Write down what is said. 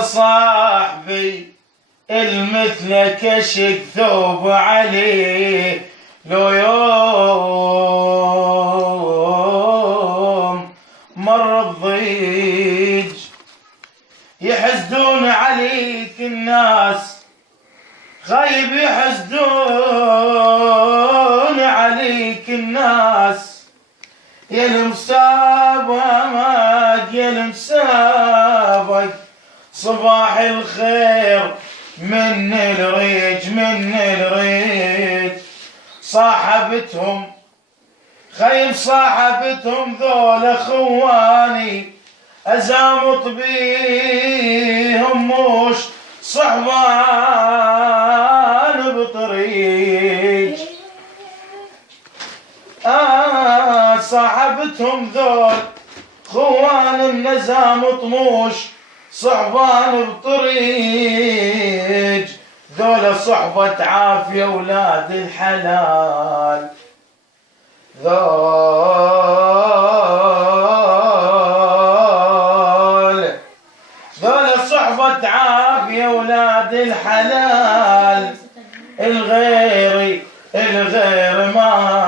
صاحبي المثلك اشق ثوب عليه لو يوم مر بضيج يحسدون عليك الناس خايب يحسدون عليك الناس يا المسابق يا المسابق صباح الخير من الريج من الريج صاحبتهم خيب صاحبتهم ذول اخواني ازامط بيهم مش صحبان بطريق صاحبتهم ذول خوان النزامط مش صحبان بطريق ذولا صحبة عافية ولاد الحلال ذولا صحبة عافية ولاد الحلال الغير ما